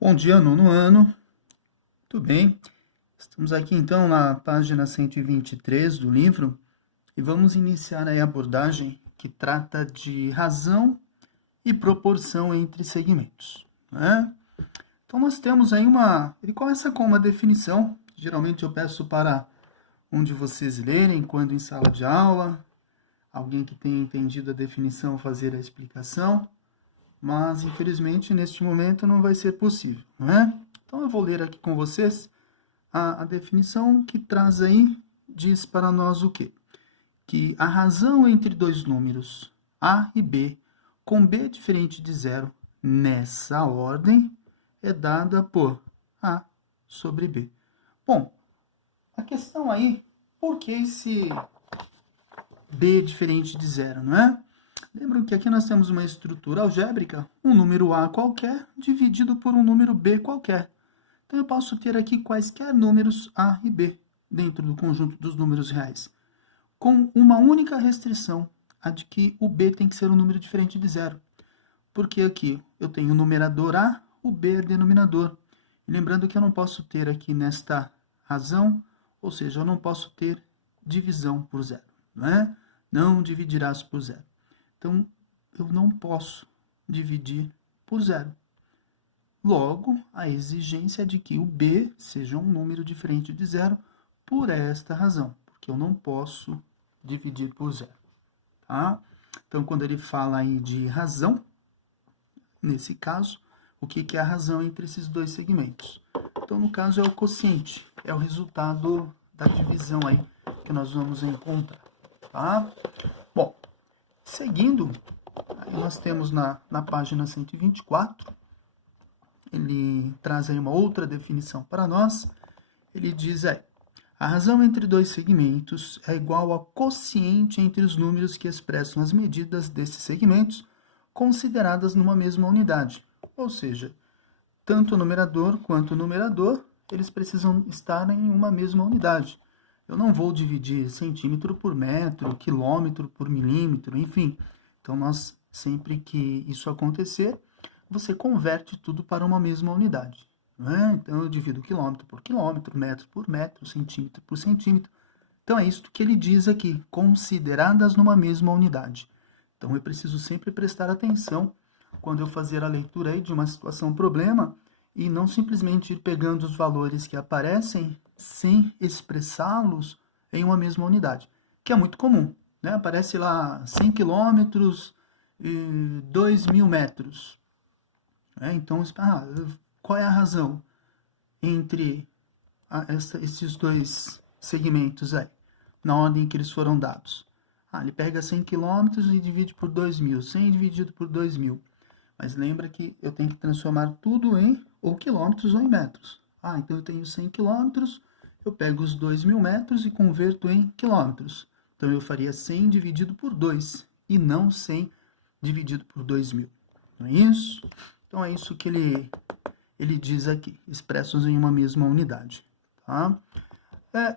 Bom dia, nono ano. Tudo bem? Estamos aqui então na página 123 do livro e vamos iniciar aí a abordagem que trata de razão e proporção entre segmentos, né? Então nós temos aí ele começa com uma definição. Geralmente eu peço para um de vocês lerem quando em sala de aula, alguém que tenha entendido a definição fazer a explicação, mas infelizmente neste momento não vai ser possível, não é? Então eu vou ler aqui com vocês a definição que traz aí, diz para nós o quê? Que a razão entre dois números A e B, com B diferente de zero, nessa ordem, é dada por A sobre B. Bom, a questão aí, por que esse B diferente de zero, não é? Lembram que aqui nós temos uma estrutura algébrica, um número A qualquer dividido por um número B qualquer. Então eu posso ter aqui quaisquer números A e B dentro do conjunto dos números reais, com uma única restrição, a de que o B tem que ser um número diferente de zero. Porque aqui eu tenho o numerador A, o B é denominador. E lembrando que eu não posso ter aqui nesta razão, ou seja, eu não posso ter divisão por zero, não é? Não dividirás por zero. Então, eu não posso dividir por zero. Logo, a exigência é de que o B seja um número diferente de zero por esta razão, porque eu não posso dividir por zero. Tá? Então, quando ele fala aí de razão, nesse caso, o que é a razão entre esses dois segmentos? Então, no caso, é o quociente, é o resultado da divisão aí que nós vamos encontrar. Tá? Bom, seguindo, aí nós temos na página 124, ele traz aí uma outra definição para nós. Ele diz aí, a razão entre dois segmentos é igual ao quociente entre os números que expressam as medidas desses segmentos consideradas numa mesma unidade. Ou seja, tanto o numerador quanto o numerador, eles precisam estar em uma mesma unidade. Eu não vou dividir centímetro por metro, quilômetro por milímetro, enfim. Então, nós, sempre que isso acontecer, você converte tudo para uma mesma unidade. Né? Então, eu divido quilômetro por quilômetro, metro por metro, centímetro por centímetro. Então, é isso que ele diz aqui, consideradas numa mesma unidade. Então, eu preciso sempre prestar atenção quando eu fazer a leitura aí de uma situação problema e não simplesmente ir pegando os valores que aparecem sem expressá-los em uma mesma unidade, que é muito comum. Né? Aparece lá 100 quilômetros e 2.000 metros. Então, qual é a razão entre esses dois segmentos aí, na ordem que eles foram dados? Ele pega 100 quilômetros e divide por 2.000, 100 dividido por 2.000. Mas lembra que eu tenho que transformar tudo em ou quilômetros ou em metros. Então eu tenho 100 quilômetros, eu pego os 2.000 metros e converto em quilômetros. Então eu faria 100 dividido por 2 e não 100 dividido por 2.000. Não é isso? Então é isso que ele diz aqui, expressos em uma mesma unidade. Tá?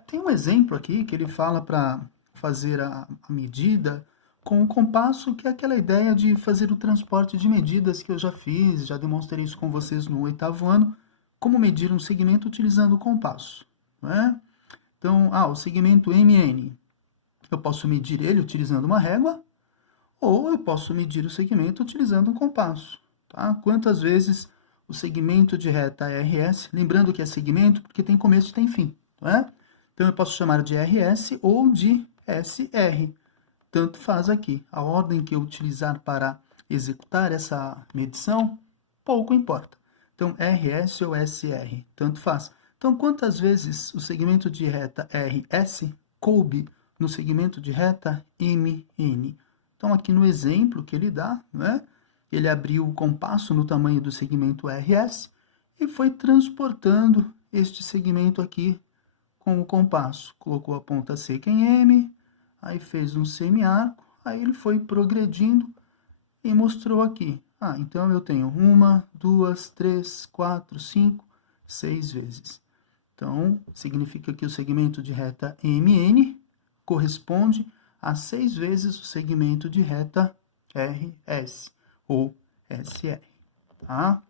Tem um exemplo aqui que ele fala para fazer a medida com o compasso, que é aquela ideia de fazer o transporte de medidas que eu já fiz, já demonstrei isso com vocês no 8º ano, como medir um segmento utilizando o compasso. Não é? Então, o segmento MN, eu posso medir ele utilizando uma régua, ou eu posso medir o segmento utilizando um compasso. Tá? Quantas vezes o segmento de reta RS, lembrando que é segmento porque tem começo e tem fim, não é? Então eu posso chamar de RS ou de SR. Tanto faz aqui. A ordem que eu utilizar para executar essa medição, pouco importa. Então, RS ou SR, tanto faz. Então, quantas vezes o segmento de reta RS coube no segmento de reta MN? Então, aqui no exemplo que ele dá, né, ele abriu o compasso no tamanho do segmento RS e foi transportando este segmento aqui com o compasso. Colocou a ponta seca em M, aí fez um semiarco, aí ele foi progredindo e mostrou aqui. Então eu tenho 1, 2, 3, 4, 5, 6 vezes. Então, significa que o segmento de reta MN corresponde a 6 vezes o segmento de reta RS ou SR. Tá?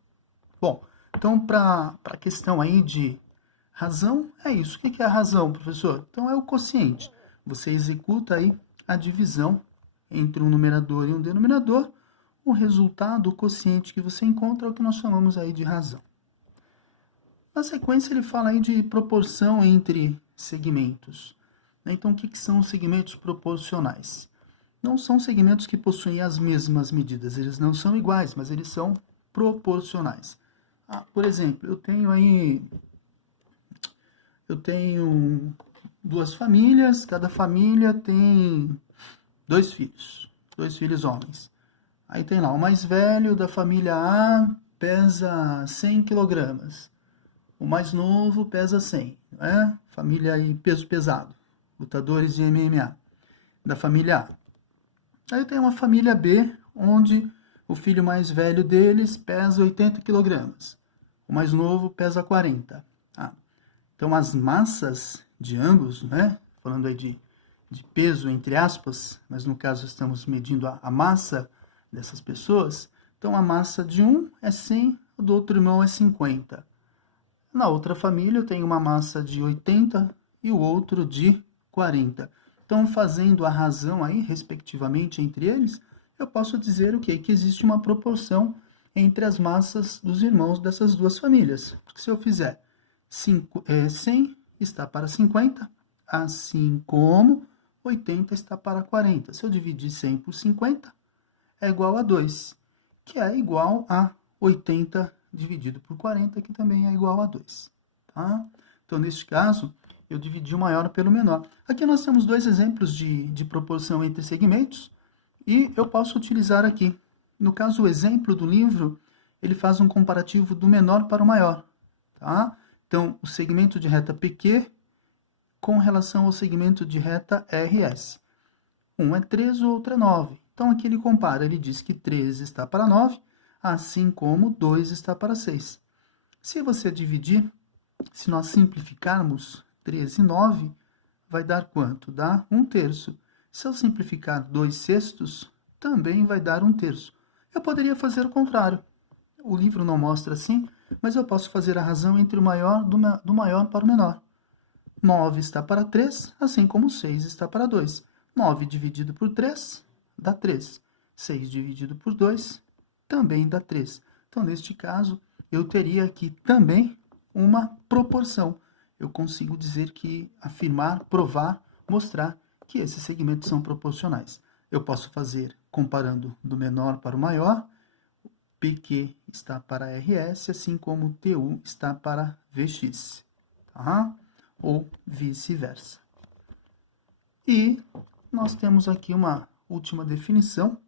Bom, Então, para a questão aí de razão, é isso. O que é a razão, professor? Então, é o quociente. Você executa aí a divisão entre um numerador e um denominador. O resultado, o quociente que você encontra é o que nós chamamos aí de razão. Na sequência, ele fala aí de proporção entre segmentos. Então, o que são os segmentos proporcionais? Não são segmentos que possuem as mesmas medidas, eles não são iguais, mas eles são proporcionais. Por exemplo, eu tenho duas famílias, cada família tem dois filhos homens. Aí tem lá, o mais velho da família A pesa 100 quilogramas, o mais novo pesa 100, né? Família aí, peso pesado, lutadores de MMA, da família A. Aí tem uma família B, onde o filho mais velho deles pesa 80 quilogramas, o mais novo pesa 40. Então, as massas de ambos, né? Falando aí de peso, entre aspas, mas no caso estamos medindo a massa dessas pessoas. Então, a massa de um é 100, o do outro irmão é 50. Na outra família, eu tenho uma massa de 80 e o outro de 40. Então, fazendo a razão aí, respectivamente, entre eles, eu posso dizer o quê? Que existe uma proporção entre as massas dos irmãos dessas duas famílias. Porque se eu fizer 100 está para 50, assim como 80 está para 40. Se eu dividir 100 por 50, é igual a 2, que é igual a 80 dividido por 40, que também é igual a 2. Tá? Então, neste caso, eu dividi o maior pelo menor. Aqui nós temos dois exemplos de proporção entre segmentos, e eu posso utilizar aqui. No caso, o exemplo do livro, ele faz um comparativo do menor para o maior. Tá? Então, o segmento de reta PQ com relação ao segmento de reta RS. Um é 3, o outro é 9. Então, aqui ele compara, ele diz que 3 está para 9, assim como 2 está para 6. Se você dividir, se nós simplificarmos 3 e 9, vai dar quanto? Dá 1/3. Se eu simplificar 2/6, também vai dar 1/3. Eu poderia fazer o contrário. O livro não mostra assim, mas eu posso fazer a razão entre o maior do maior para o menor. 9 está para 3, assim como 6 está para 2. 9 dividido por 3 dá 3. 6 dividido por 2 também dá 3. Então, neste caso, eu teria aqui também uma proporção. Eu consigo dizer que, afirmar, provar, mostrar que esses segmentos são proporcionais. Eu posso fazer comparando do menor para o maior, PQ está para RS, assim como TU está para VX, tá? Ou vice-versa. E nós temos aqui uma última definição.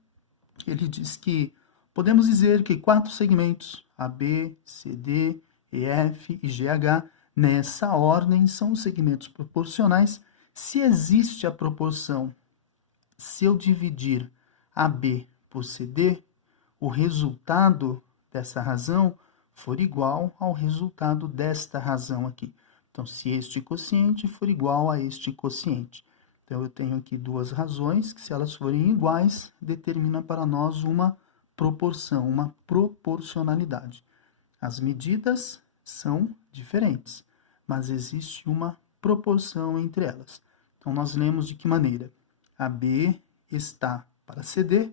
Ele diz que podemos dizer que 4 segmentos, AB, CD, EF e GH, nessa ordem, são os segmentos proporcionais se existe a proporção. Se eu dividir AB por CD, o resultado dessa razão for igual ao resultado desta razão aqui. Então, se este quociente for igual a este quociente. Então, eu tenho aqui duas razões que, se elas forem iguais, determina para nós uma proporção, uma proporcionalidade. As medidas são diferentes, mas existe uma proporção entre elas. Então, nós lemos de que maneira? AB está para CD,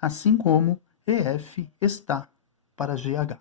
assim como EF está para GH.